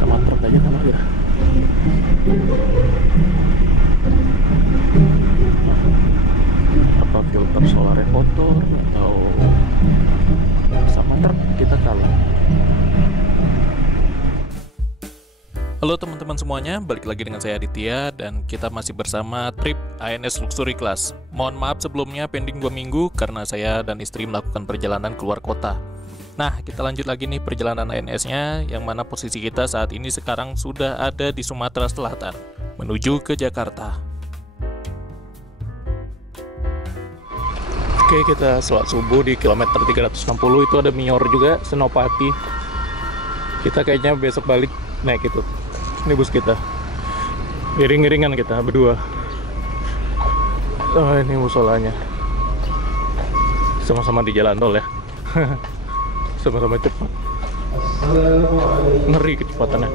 sama truk aja kan ya. Apa filter solarnya kotor atau sama truk kita kalah. Halo teman-teman semuanya, balik lagi dengan saya Aditya dan kita masih bersama trip ANS Luxury Class. Mohon maaf sebelumnya pending 2 minggu karena saya dan istri melakukan perjalanan keluar kota. Nah, kita lanjut lagi nih perjalanan ANS-nya, yang mana posisi kita saat ini sekarang sudah ada di Sumatera Selatan, menuju ke Jakarta. Oke, kita sholat subuh di kilometer 360, itu ada Mior juga, Senopati. Kita kayaknya besok balik naik itu. Ini bus kita. Iring-iringan kita berdua. Oh, ini musolanya. Sama-sama di jalan tol ya. Sama-sama cepat. Ngeri kecepatannya.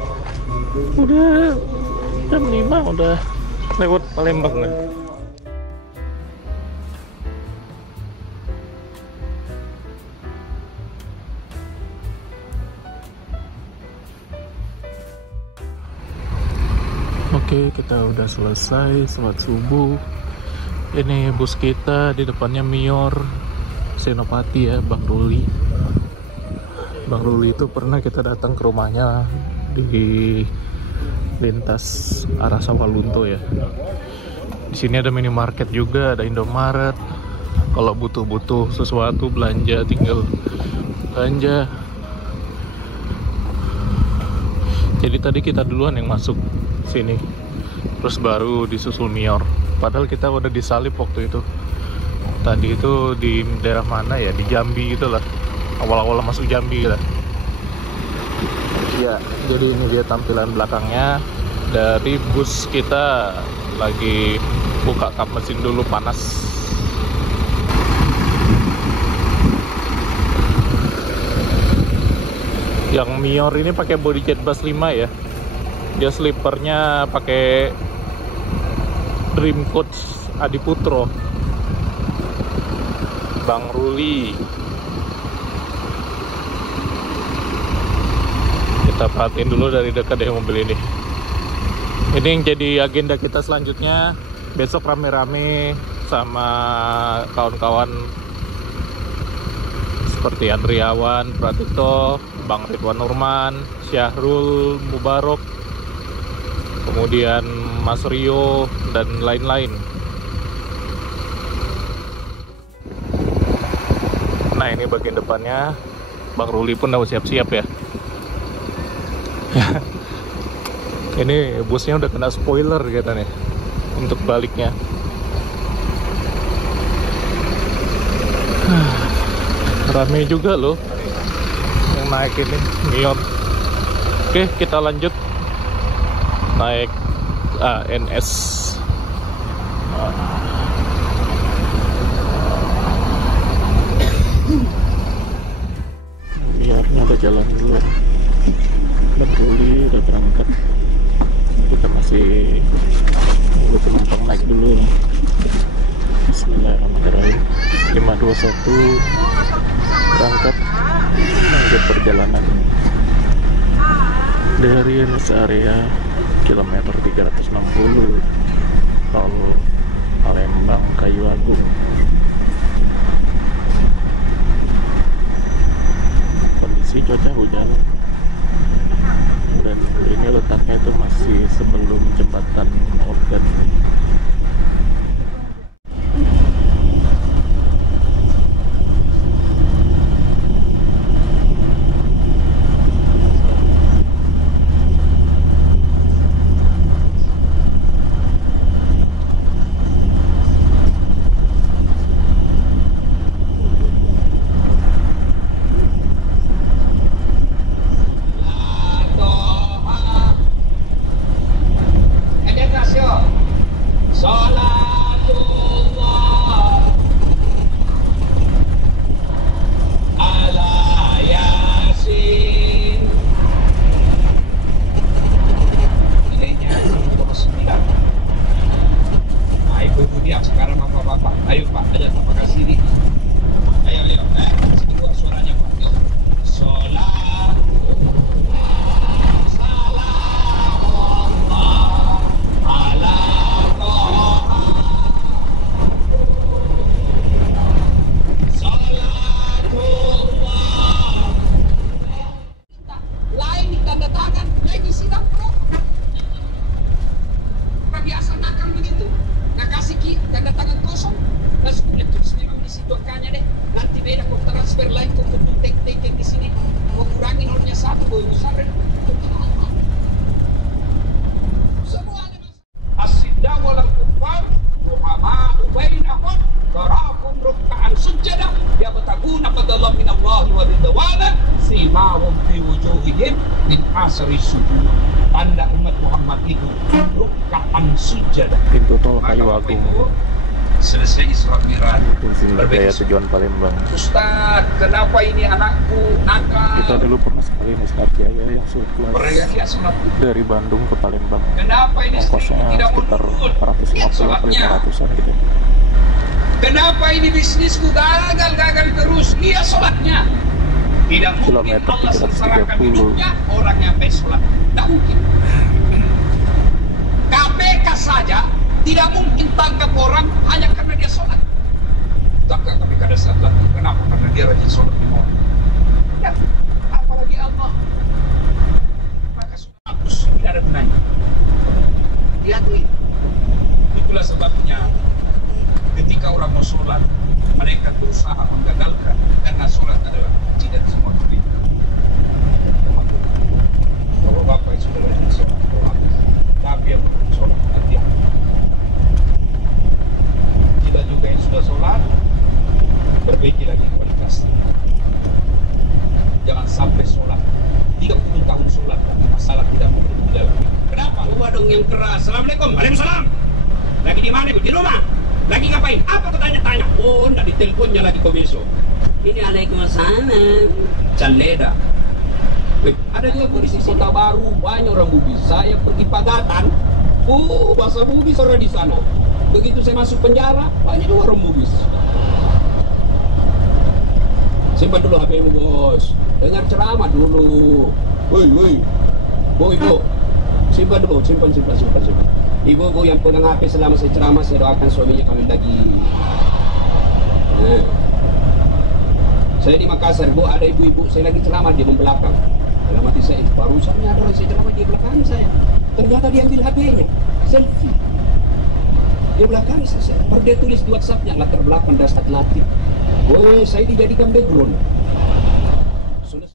Udah jam 5 udah lewat Palembang nih. Oke, kita udah selesai sholat subuh. Ini bus kita, di depannya Mior Senopati ya, Bang Ruli. Bang Ruli itu pernah kita datang ke rumahnya di lintas arah Sawalunto ya. Di sini ada minimarket juga, ada Indomaret. Kalau butuh-butuh sesuatu belanja, tinggal belanja. Jadi tadi kita duluan yang masuk sini, terus baru disusul Mior. Padahal kita udah disalip waktu itu. Tadi itu di daerah mana ya, di Jambi gitu lah, awal-awal masuk Jambi lah ya. Jadi ini dia tampilan belakangnya dari bus kita. Lagi buka kap mesin dulu, panas. Yang Mior ini pakai body jet bus 5 ya. Dia slipernya pakai Dream Coach Adiputro. Bang Ruli. Kita perhatiin dulu dari dekat deh mobil ini. Ini yang jadi agenda kita selanjutnya. Besok rame-rame sama kawan-kawan seperti Andriawan Pratito, Bang Ridwan Nurman, Syahrul Mubarok, kemudian Mas Rio, dan lain-lain. Nah, ini bagian depannya. Bang Ruli pun udah siap-siap ya. Ini busnya udah kena spoiler katanya untuk baliknya. Rame juga loh yang naik ini Mior. Oke, kita lanjut naik ANS. Biarnya ada jalan dulu. Berduli udah berangkat. Kita masih nunggu penumpang naik dulu. Bismillahirrahmanirrahim. 521 berangkat lanjut perjalanan dari rest area kilometer 360 tol Palembang Kayu Agung. Kondisi cuaca hujan dan ini letaknya itu masih sebelum jembatan Organ. lagi sidang bro. Biasa nakal begitu. Nah kasih tanda tangan kosong. Lalu kulit tulis memang di situ angkanya deh. Nanti beda kok transfer lain kok untuk tek-tek yang di sini. Mau kurangi nolnya satu, boy besar. Semua ada as-sidda wal kufar ruhama bainahum tarahum ruk'an sujada yabtaguna fadlan min Allah wa ridwana simahum fi wujuhihim min asri sujud. Tanda umat Muhammad itu ruk'an sujada. Pintu tol Kayu Agung. Selesai Isra Mi'raj. Kayak tujuan Palembang. Ustaz, kenapa ini anakku nakal? Kita dulu pernah sekali naik Jaya yang surplus dari Bandung ke Palembang. Kenapa ini ongkosnya sekitar 450-500an gitu. Kenapa ini bisnisku gagal terus? Lihat sholatnya. Tidak mungkin Kilometer Allah sengsarakan 330. hidupnya orang yang baik sholat. Tidak mungkin. KPK saja tidak mungkin tangkap orang hanya karena dia sholat. Tangkap KPK pada saat lagi. Kenapa? Karena dia rajin sholat di malam. Ya, apalagi Allah. Maka sudah hapus, tidak ada gunanya. Diakui. Itulah sebabnya ketika orang mau sholat, mereka berusaha menggagalkan karena sholat adalah kunci dari semua kebaikan. Bapak-bapak yang sudah rajin sholat, tapi yang belum sholat hati-hati. Kita juga yang sudah sholat, perbaiki lagi kualitasnya. Jangan sampai sholat 30 tahun sholat tapi masalah tidak mau dijalani. Kenapa? Rumah dong yang keras. Assalamualaikum. Waalaikumsalam. Lagi di mana? Di rumah. Lagi ngapain? Apa kau tanya-tanya? Oh, enggak, diteleponnya lagi kau besok. Ini Waalaikumsalam. Caleda. Ada juga Bugis di Kota Baru, banyak orang Bugis. Saya pergi Pagatan, bahasa Bugis orang di sana. Begitu saya masuk penjara, banyak juga orang Bugis. Simpan dulu HP-mu, bos. Dengar ceramah dulu. Woi, ibu. Simpan dulu, simpan. Ibu yang pegang HP selama saya ceramah, saya doakan suaminya kawin lagi. Nah. Saya di Makassar, Bu, ada ibu-ibu, saya lagi ceramah, dia membelakang. Dalam hati saya, barusan ada orang saya ceramah, dia belakang saya. Ternyata dia ambil HP-nya, selfie. Dia belakang saya, baru dia tulis di WhatsApp-nya, latar belakang dasar latih. Woi, saya dijadikan background. Sudah.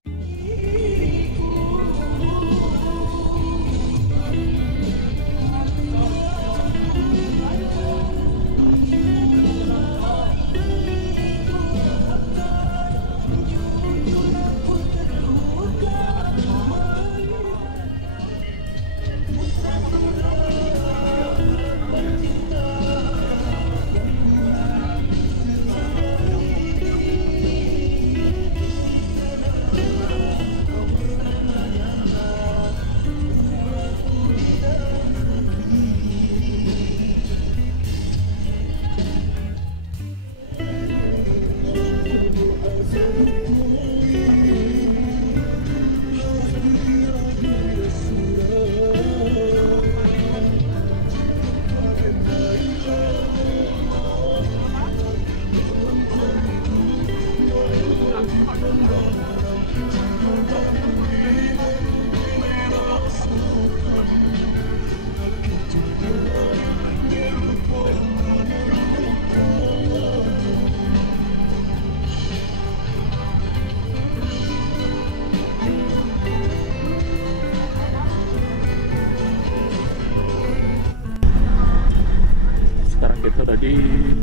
Kita udah di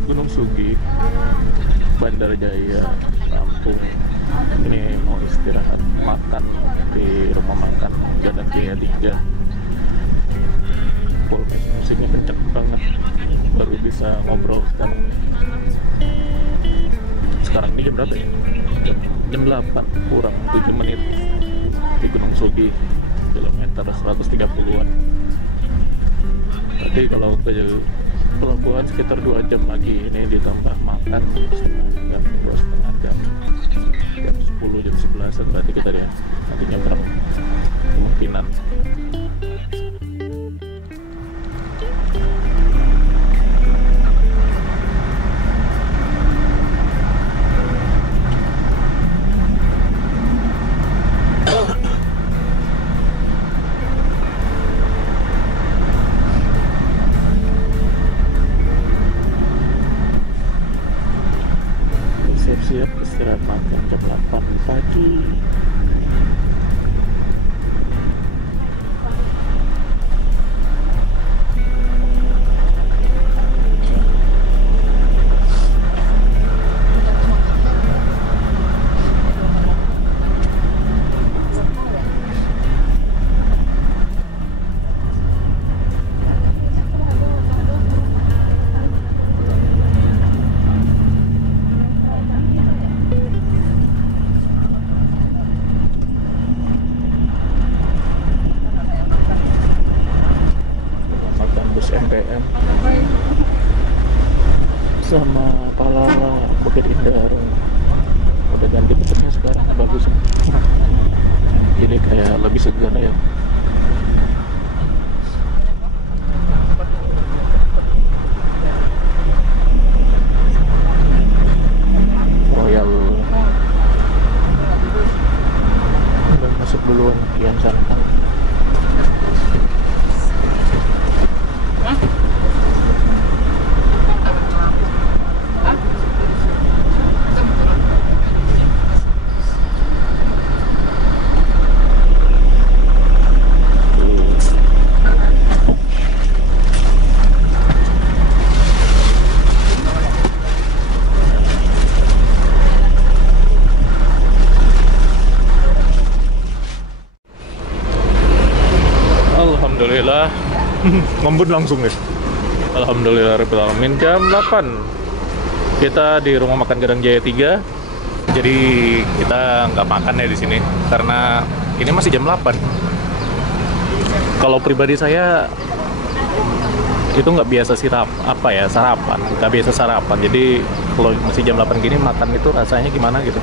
Gunung Sugi, Bandar Jaya, Lampung. Ini mau istirahat makan di rumah makan Jalan Jaya 3. Full musiknya kenceng banget, baru bisa ngobrol sekarang. Sekarang ini jam berapa ya? Jam 8 kurang 7 menit di Gunung Sugi, kilometer 130-an. Tadi kalau ke pelabuhan sekitar 2 jam lagi, ini ditambah makan setengah jam, 2,5 jam, jam 10, jam 11 berarti kita dia nanti nyebrang kemungkinan. Jadi kayak lebih segar ya. Royal udah masuk duluan Kian Santang. Alhamdulillah ngembun langsung ya. Alhamdulillah rabbil alamin. Jam 8 kita di rumah makan Gadang Jaya 3. Jadi kita nggak makan ya di sini karena ini masih jam 8. Kalau pribadi saya itu nggak biasa sarapan, nggak biasa sarapan. Jadi kalau masih jam 8 gini makan itu rasanya gimana gitu.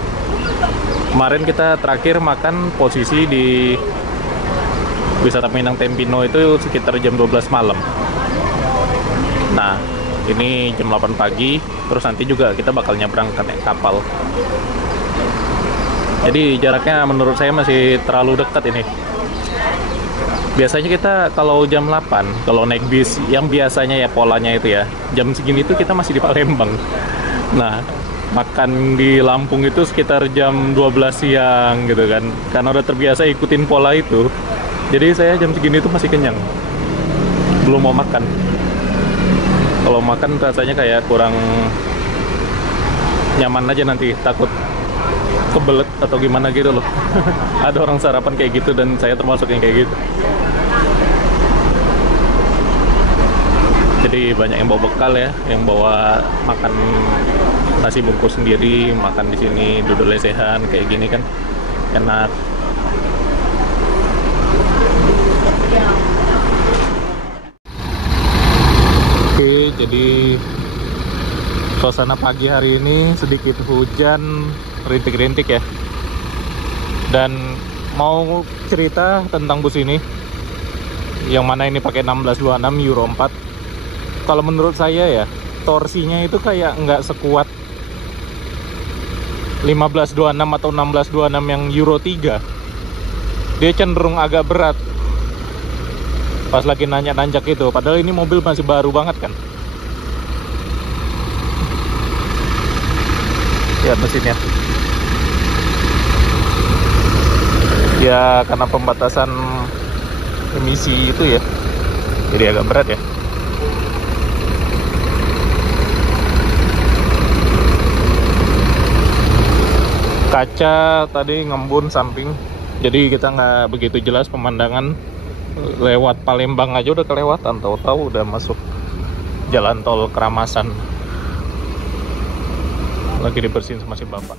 Kemarin kita terakhir makan posisi di Wisata Minang Tempino itu sekitar jam 12 malam. Nah, ini jam 8 pagi, terus nanti juga kita bakal nyebrang ke naik kapal. Jadi jaraknya menurut saya masih terlalu dekat ini. Biasanya kita kalau jam 8, kalau naik bis yang biasanya ya polanya itu ya, jam segini itu kita masih di Palembang. Nah, makan di Lampung itu sekitar jam 12 siang gitu kan. Karena udah terbiasa ikutin pola itu. Jadi saya jam segini tuh masih kenyang, belum mau makan. Kalau makan rasanya kayak kurang nyaman aja, nanti takut kebelet atau gimana gitu loh. Ada orang sarapan kayak gitu dan saya termasuk yang kayak gitu. Jadi banyak yang bawa bekal ya, yang bawa makan nasi bungkus sendiri, makan di sini duduk lesehan kayak gini kan enak. Oke, jadi suasana pagi hari ini sedikit hujan, rintik-rintik ya. Dan mau cerita tentang bus ini, yang mana ini pakai 1626 Euro 4. Kalau menurut saya ya, torsinya itu kayak nggak sekuat 1526 atau 1626 yang Euro 3. Dia cenderung agak berat pas lagi nanjak-nanjak itu, padahal ini mobil masih baru banget kan. Lihat mesinnya ya, karena pembatasan emisi itu ya, jadi agak berat ya. Kaca tadi ngembun samping, jadi kita nggak begitu jelas pemandangan. Lewat Palembang aja udah kelewatan, tahu-tahu udah masuk jalan tol Keramasan. Lagi dibersihin sama si bapak.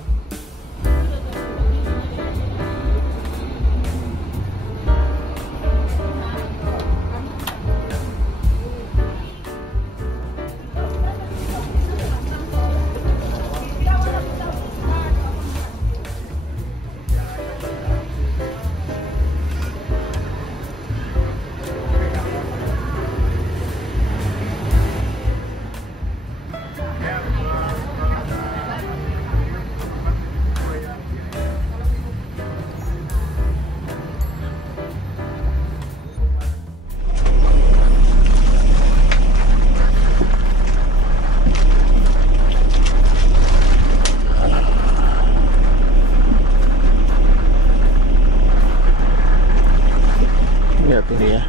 Lihat ini ya,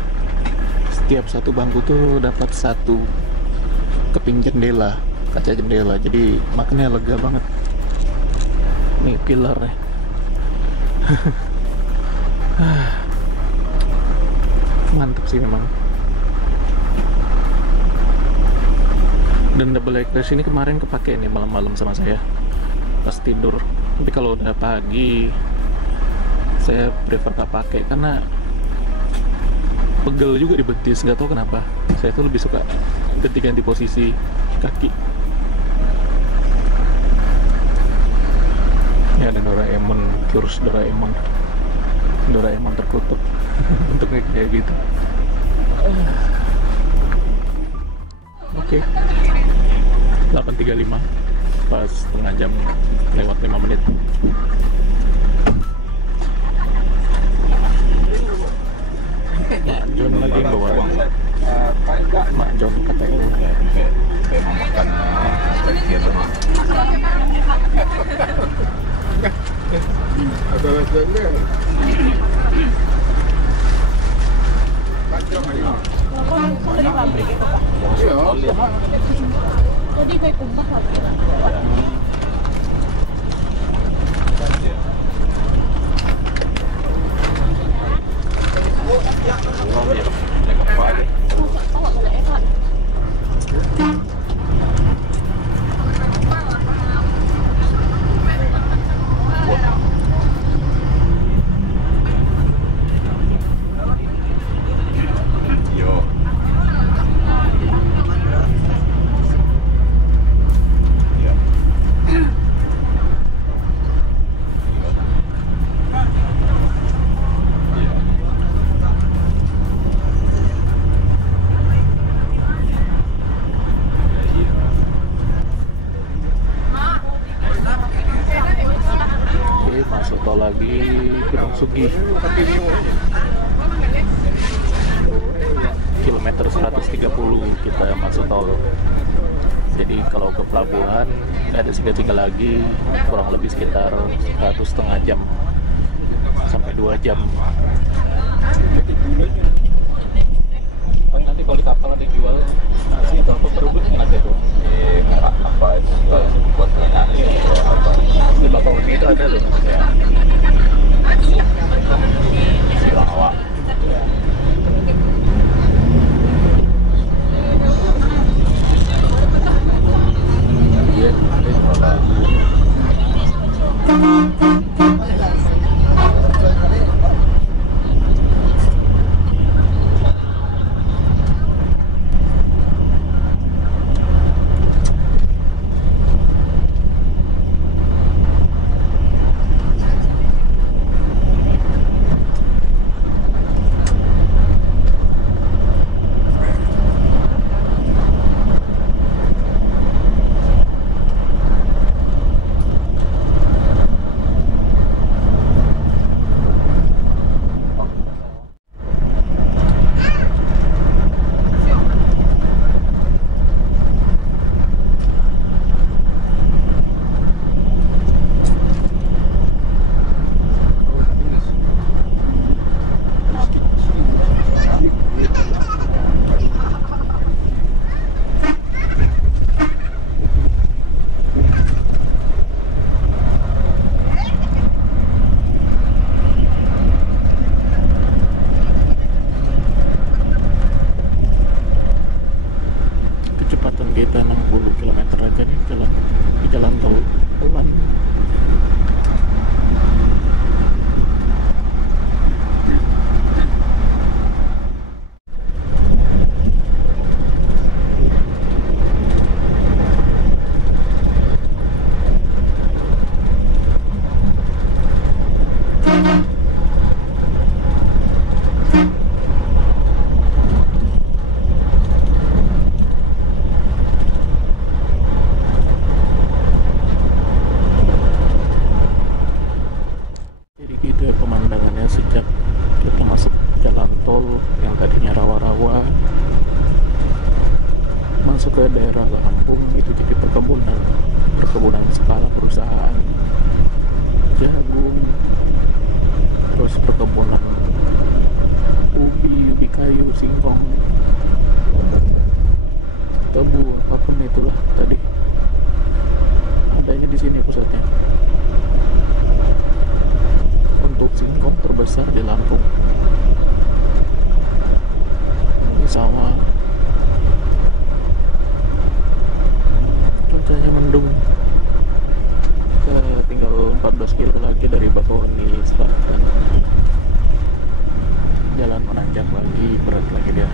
setiap satu bangku tuh dapat satu keping jendela, kaca jendela, jadi makannya lega banget. Nih pilarnya. Mantap sih memang. Dan double exhaust ini kemarin kepake nih malam-malam sama saya pas tidur. Tapi kalau udah pagi saya prefer gak pakai karena pegel juga di betis, nggak tahu kenapa. Saya tuh lebih suka ganti-ganti posisi kaki. Ini ada Doraemon, Cures Doraemon. Doraemon terkutuk untuk kayak gitu. Oke. 8.35 pas setengah jam lewat 5 menit. Mak John lagi bawa Mak John KTU Makan spekir mah. Ada rasanya. Jadi kayak kumbah lagi. Masuk tol lagi Gunung Sugi, kilometer 130 kita masuk tol. Jadi kalau ke pelabuhan ada tiga lagi, kurang lebih sekitar 1,5 jam sampai 2 jam. Nanti kalau di kapal ada yang jual nasi atau apa berebut nggak ada tuh? Merah apa itu buat nasi apa? Di Bakauheni itu ada tuh ya. Sirawak. Iya, ada yang jual. Kita 60 km aja nih di jalan tol pelan. Pemandangannya sejak kita masuk jalan tol yang tadinya rawa-rawa masuk ke daerah Lampung itu jadi perkebunan skala perusahaan, jagung, terus perkebunan ubi kayu, singkong, tebu, apapun itulah tadi adanya di sini pusatnya. Untuk singkong terbesar di Lampung. Ini sawah. Cuacanya mendung. Kita tinggal 14 kilo lagi dari Bakauheni Selatan. Jalan menanjak lagi, berat lagi dia.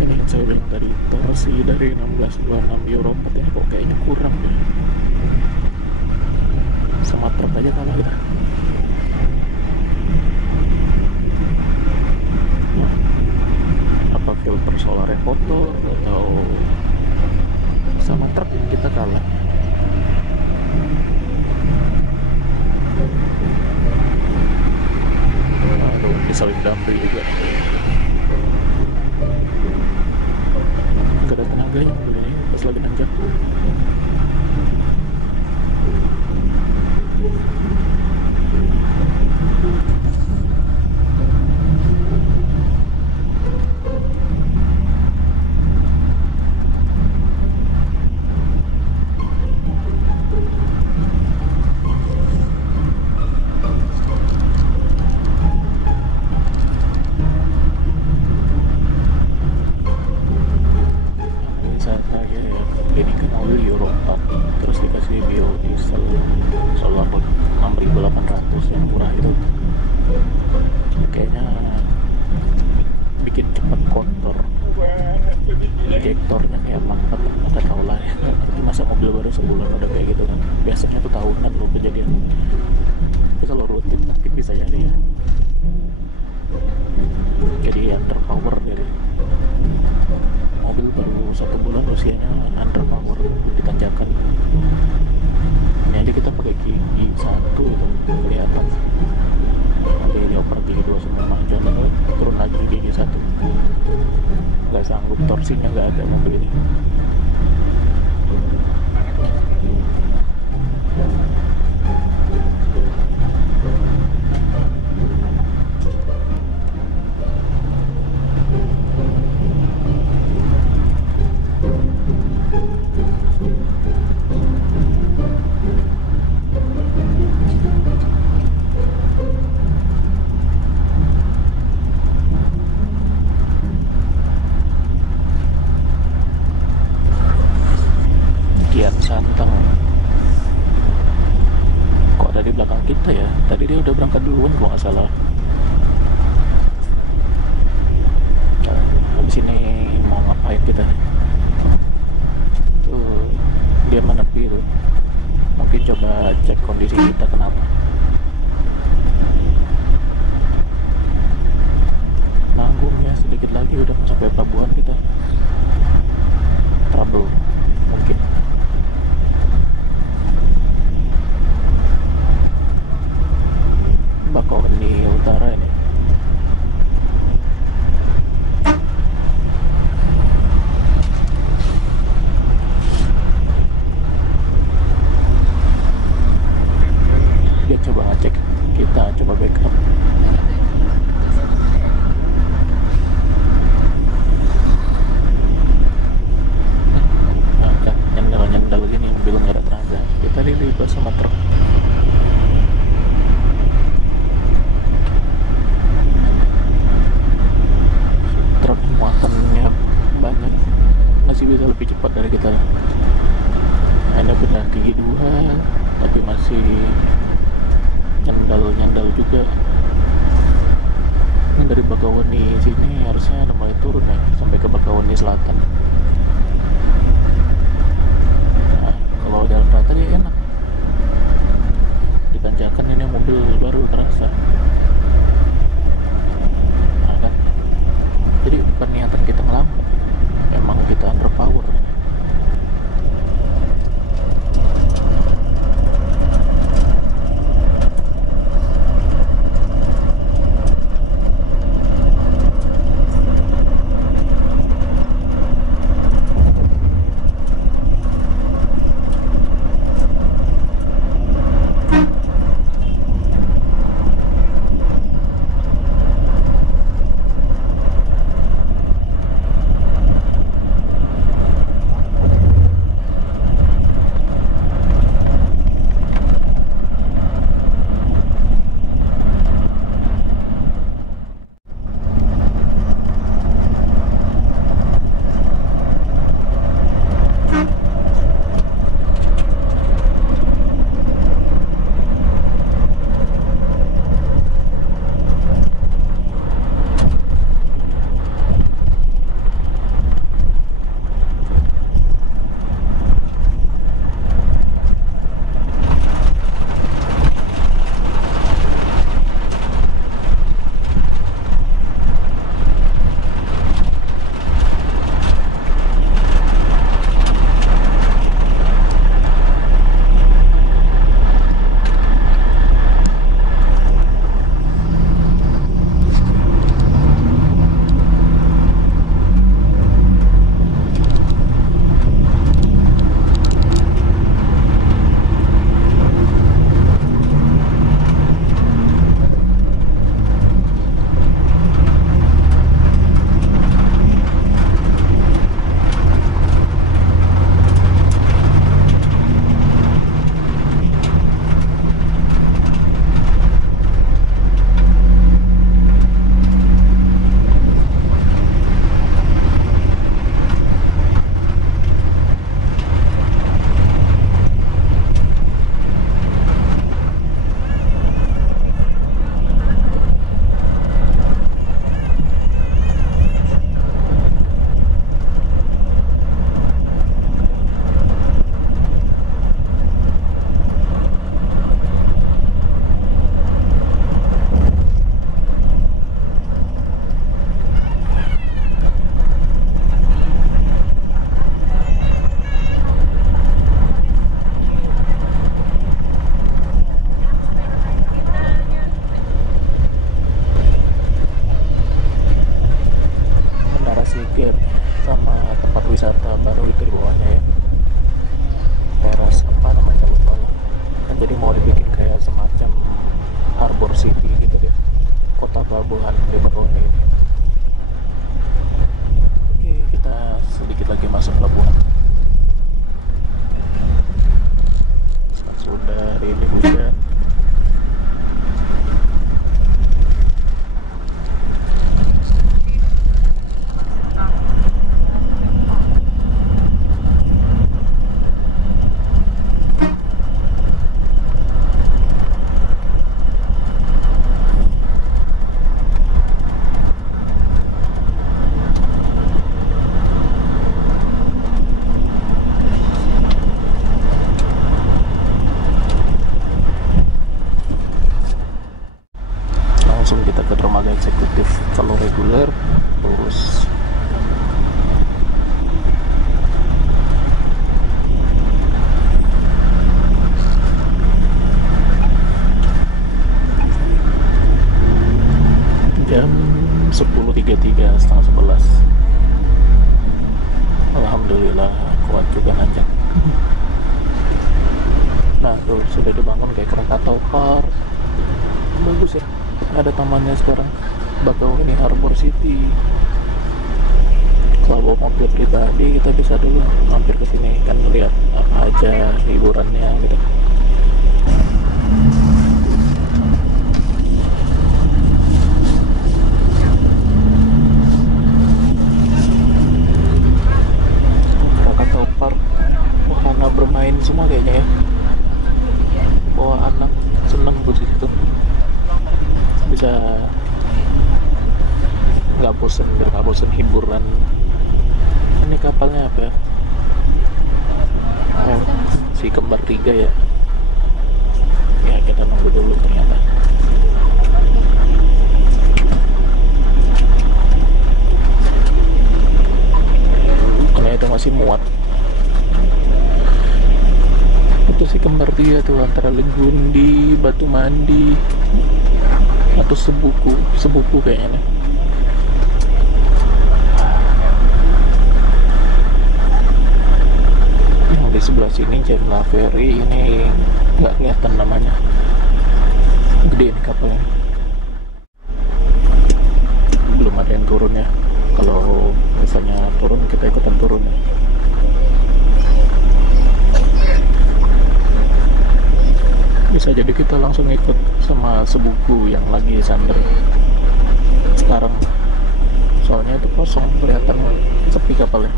Ini yang saya bilang tadi, terus Chelsea dari 16,26 euro 4 ini kok kayaknya kurang deh. Sama truk aja kalah kita. Apa filter solarnya kotor atau sama truk kita kalah. Aduh, disalip Damri juga. Gak ada tenaganya mobil ini pas lagi nanjak. Ini kan mobil Euro 4 terus dikasih biodiesel solar 6.800 yang murah itu, kayaknya bikin cepat kotor. Injektornya kayak mampet, nggak tahu lah ya. Itu masa mobil baru sebulan udah kayak gitu kan, biasanya tuh tahunan loh kejadian. Tapi kalau rutin mungkin bisa jadi ya, jadi underpower dari mobil baru 1 bulan usianya, underpower ditanjakan. Ini aja kita pakai gigi 1 itu kelihatan. Nanti dioper gigi 2 semua majon, turun lagi gigi 1. Nggak sanggup, torsinya nggak ada mobil ini. Santang kok ada di belakang kita ya, tadi dia udah berangkat duluan kalau nggak salah. Nah, habis ini mau ngapain kita nih? Tuh dia menepi tuh, mungkin coba cek kondisi kita kenapa. Nanggung ya, sedikit lagi udah sampai pelabuhan kita. Trouble mungkin. Bakauheni Utara ini. Dia coba ngecek, kita coba backup. Nah, nyendal gini mobil nggak ada tenaga. Kita dilibas sama truk. Muatannya banyak, masih bisa lebih cepat dari kita. Nah, ini pindah gigi 2 tapi masih nyendal juga. Ini dari Bakauheni sini harusnya udah mulai turun ya, sampai ke Bakauheni Selatan. Nah, kalau jalan rata dia enak, ditanjakan ini mobil baru terasa. Jadi bukan niatan kita ngelambat, emang kita underpower. pelabuhan Liberoni. Oke, kita sedikit lagi masuk pelabuhan. Sudah hari ini hujan. Langsung kita ke dermaga eksekutif. Kalau reguler lurus. Jam 10.33, setengah 11. Alhamdulillah kuat juga nanjak. Nah tuh sudah dibangun kayak Krakatau Park. Bagus ya, ada tamannya sekarang. Bakauheni Harbor City. Kalau bawa mobil pribadi kita bisa dulu mampir ke sini kan, lihat apa aja hiburannya gitu. Krakatau Park, wahana bermain semua kayaknya ya. Bawa anak seneng di situ. Bisa nggak bosen hiburan. Ini kapalnya apa ya? Oh, si kembar 3 ya. Ya kita nunggu dulu ternyata. Ternyata masih muat. Itu si kembar 3 tuh antara Legundi, Batu Mandi, atau sebuku kayaknya nih. Yang di sebelah sini Jemla Ferry, ini nggak kelihatan namanya. Gede nih kapalnya. Belum ada yang turun ya. Kalau misalnya turun kita ikutan turun ya. Bisa jadi kita langsung ikut sama sebuku yang lagi sander sekarang, soalnya itu kosong, kelihatan sepi kapalnya.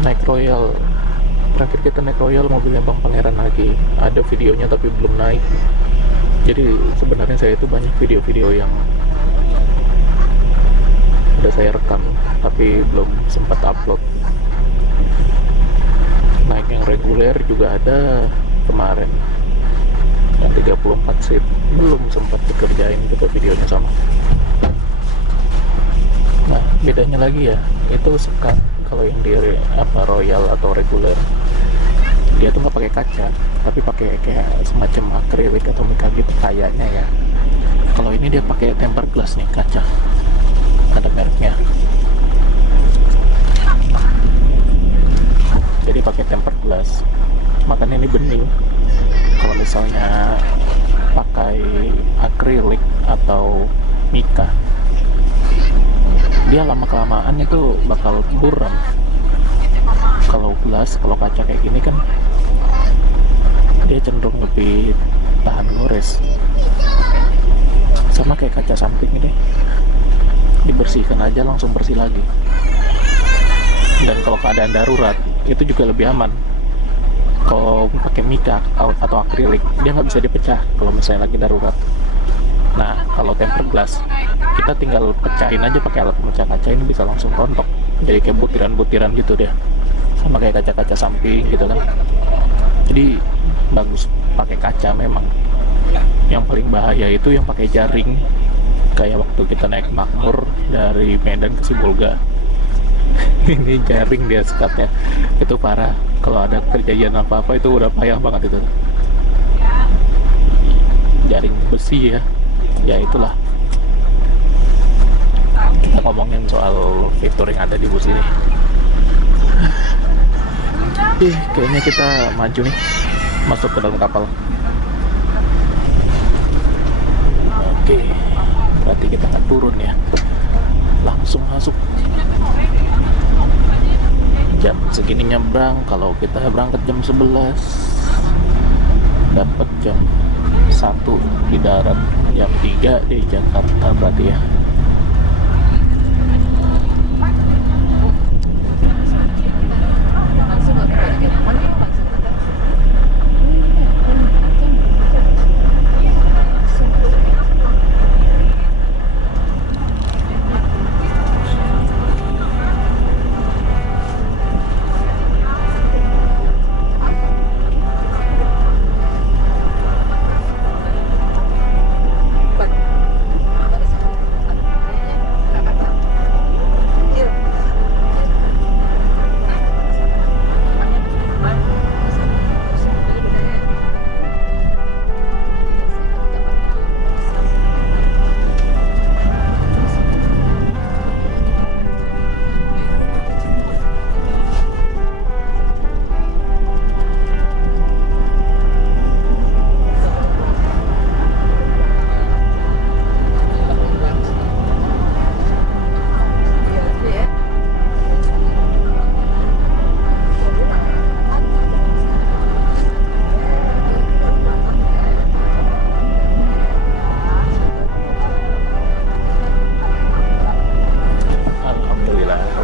Naik Royal, terakhir kita naik Royal mobilnya Bang Pangeran lagi, ada videonya tapi belum naik. Jadi sebenarnya saya itu banyak video-video yang udah saya rekam tapi belum sempat upload. Naik yang reguler juga ada kemarin, yang 34 seat, belum sempat dikerjain gitu videonya sama. Nah bedanya lagi ya, itu sekat. Kalau yang di Royal atau reguler, dia tuh nggak pakai kaca, tapi pakai kayak semacam akrilik atau mika gitu kayaknya ya. Kalau ini dia pakai tempered glass nih, kaca, ada mereknya. Jadi pakai tempered glass, makanya ini bening. Kalau misalnya pakai akrilik atau mika, dia lama kelamaan itu bakal buram. Kalau glass, kalau kaca kayak gini kan dia cenderung lebih tahan gores. Sama kayak kaca samping ini, dibersihkan aja langsung bersih lagi. Dan kalau keadaan darurat itu juga lebih aman. Kalau pakai mika atau akrilik, dia nggak bisa dipecah kalau misalnya lagi darurat. Nah kalau tempered glass, kita tinggal pecahin aja pakai alat pemecah kaca, ini bisa langsung rontok. Jadi kayak butiran-butiran gitu deh, sama kayak kaca-kaca samping gitu kan. Jadi bagus pakai kaca memang. Yang paling bahaya itu yang pakai jaring, kayak waktu kita naik Makmur dari Medan ke Sibolga. Ini jaring dia sekatnya, itu parah. Kalau ada kejadian apa-apa itu udah payah banget itu. Jaring besi ya, ya itulah. Kita ngomongin soal fitur yang ada di bus ini. Kayaknya kita maju nih, masuk ke dalam kapal. Oke, berarti kita nggak turun ya, langsung masuk. Jam segini nyebrang, kalau kita berangkat jam 11 dapat jam 1 di darat, jam 3 di Jakarta berarti ya.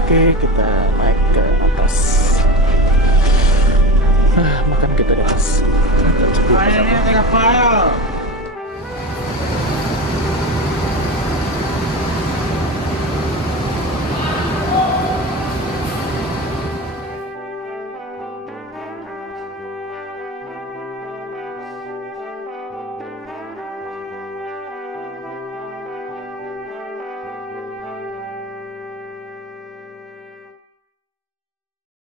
Oke, kita naik ke atas. Makan kita di atas. Ayo,